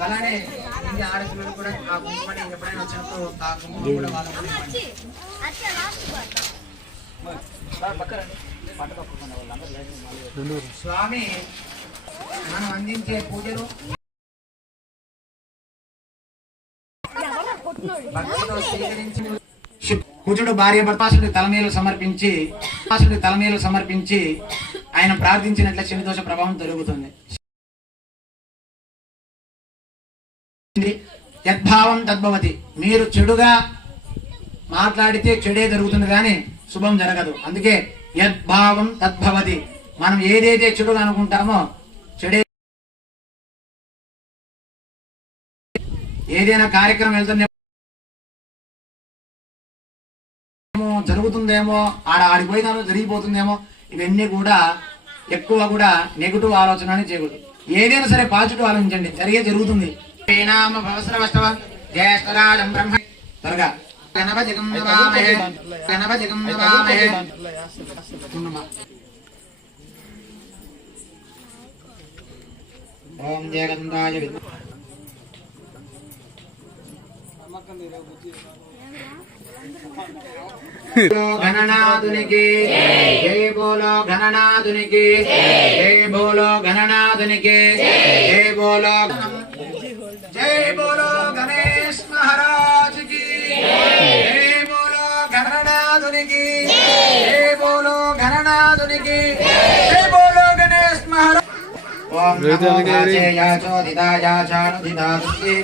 అలానే ఇంటి ఆడపిల్లలు కూడా ఆ ఎప్పుడైనా వచ్చినప్పుడు ఆ కూడా. స్వామి మనం అందించే పూజలు? భక్తితో స్వీకరించి శి- కుజుడు భార్య భర్తాసుడి తలమీలు సమర్పించి భర్తాసుడి తలమీలు సమర్పించి ఆయన ప్రార్థించినట్ల శని దోష ప్రభావం జరుగుతుంది యద్భావం తద్భవతి. మీరు చెడుగా మాట్లాడితే చెడే జరుగుతుంది కానీ శుభం జరగదు. అందుకే యద్భావం తద్భవతి. మనం ఏదైతే చెడుగా అనుకుంటామో చెడే ఏదైనా కార్యక్రమం వెళ్తున్న జరుగుతుందేమో ఆడ ఆడిపోయినామో జరిగిపోతుందేమో ఇవన్నీ కూడా ఎక్కువ కూడా నెగిటివ్ ఆలోచన అని చేయకూడదు. ఏదైనా సరే పాజిటివ్ ఆలోచించండి. జరిగే జరుగుతుంది. శ్రీనామ జ్యేష్ఠరాజం బ్రహ్మ త్వరగా. గణపతిగం నమామహే గణపతిగం నమామహే ఓం జయగంధాయ బోలో గణనాథునికి జయ బోలో గణనాథునికి బోలో గణనాథునికి బోలో జయ బోలో గణేష్ మహారాజ్కి. జయ బోలో గణనాథునికి జయ బోలో గణనాథునికి జయ బోలో గణేష్ మహారాజ్ ఓం నమో భాచే యాచోదితాయాచానుదితాస్యై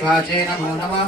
భాచే నమో నమః.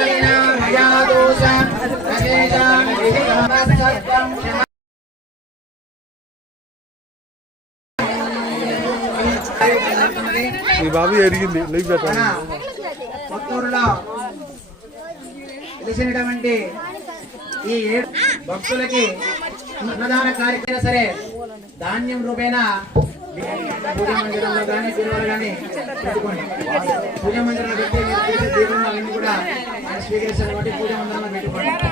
ఈ బాబు ఎరిగింది. లైక్ పెట్టాలి కొత్తూరులో తెలిసినటువంటి ఈ ఏడు భక్తులకి అన్నదాన కార్యక్రమం సరే ధాన్యం రూపేణ పూజ మందిరంలో కానీ గురువులు కానీ పెట్టుకోండి. పూజ మందిరం పెట్టి మీరు